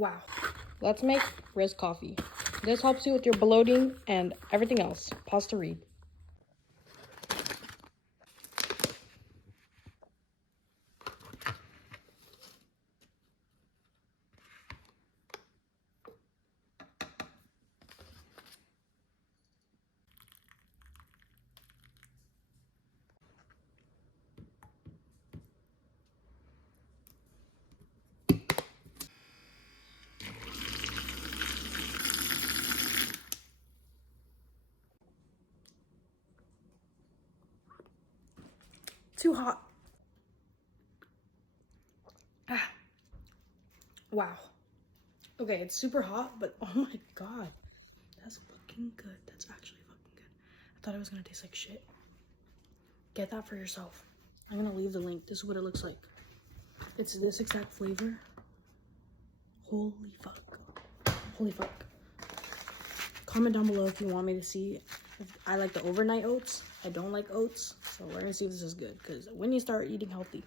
Wow. Let's make Riz coffee. This helps you with your bloating and everything else. Pause to read. Too hot. Ah. Wow. Okay, it's super hot, but oh my god. That's fucking good. That's actually fucking good. I thought it was gonna taste like shit. Get that for yourself. I'm gonna leave the link. This is what it looks like. It's this exact flavor. Holy fuck. Holy fuck. Comment down below if you want me to see if I like the overnight oats. I don't like oats. So we're gonna see if this is good. Because when you start eating healthy,